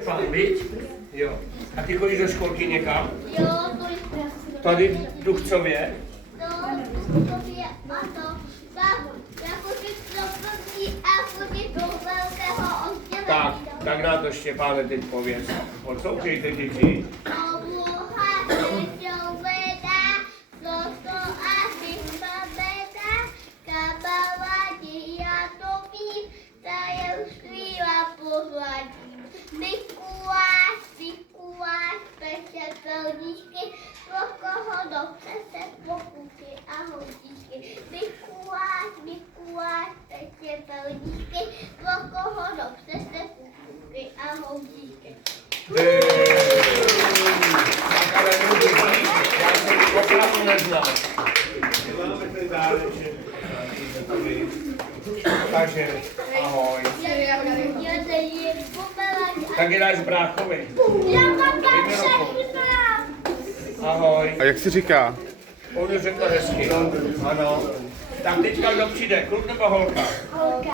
Pán, viď? Jo. A ty chodíš do školky někam? Jo, to je krásné. Tady v Duchcově? Duchcově a to. Tam, jako ty stropky a chodí do velkého oddělení. Tak nám to Štěpáne teď pověz. Poslouchejte, děti. Obloha se dovedá, toto asi babeta, kabalaді я тобі, tajemství a pozladím. Mikuláš, peče pelníčky, pro koho dobře se pokuky a hodíčky. Mikuláš, peče pelníčky, pro koho dobře se pokuky a hodíčky. Tak ale můžu říct, já jsem opravdu neznal. Máme ten dáreček. Takže, ahoj. Tak je náš bráchovi. Já mám tam všechno. Ahoj. A jak si říká? On už řekl hezky. Ano. Tak teďka kdo přijde, kluk nebo holka? Holka.